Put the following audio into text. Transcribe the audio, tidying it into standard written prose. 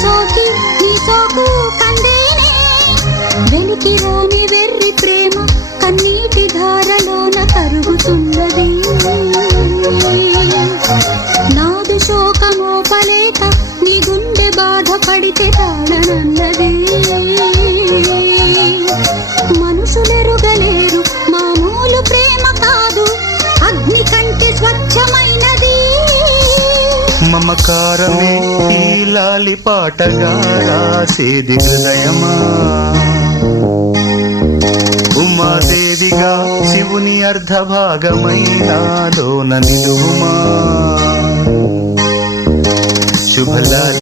సోకి నీ సోకు కందేనే వెలికి రాని వెర్రి ప్రేమ కన్నీటి ధారలోన కరుగుతున్నది నాదు శోకమోపలేక నీ గుండె బాధపడితే తాళనన్నది మనుషులెరుగలేరు మామూలు ప్రేమ కాదు అగ్ని కంటే స్వచ్ఛమైనది మమకారమే ఈ లాలి పాటగా రాసేది హృదయమా ఉమాదేవిగా శివుని అర్ధభాగమైనాలోన నిలువుమా శుభలాలి